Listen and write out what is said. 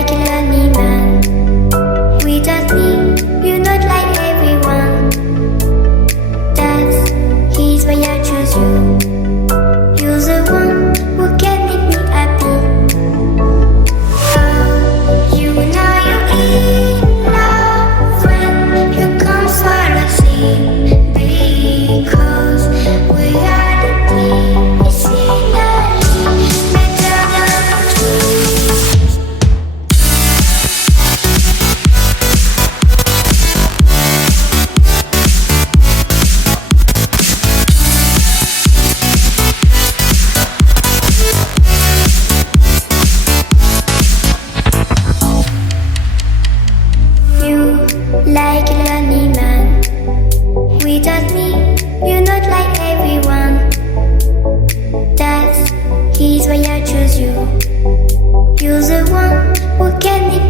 like a lonely man. Without me, you're not like everyone. That's he's why I choose you. You're the one who can make me happy. Oh, you know you're in love when you come fall asleep. Because we are the team, it's in better than two. You like a lonely man. Without me, you're not like everyone. That's he's why I choose you. You're the one who can make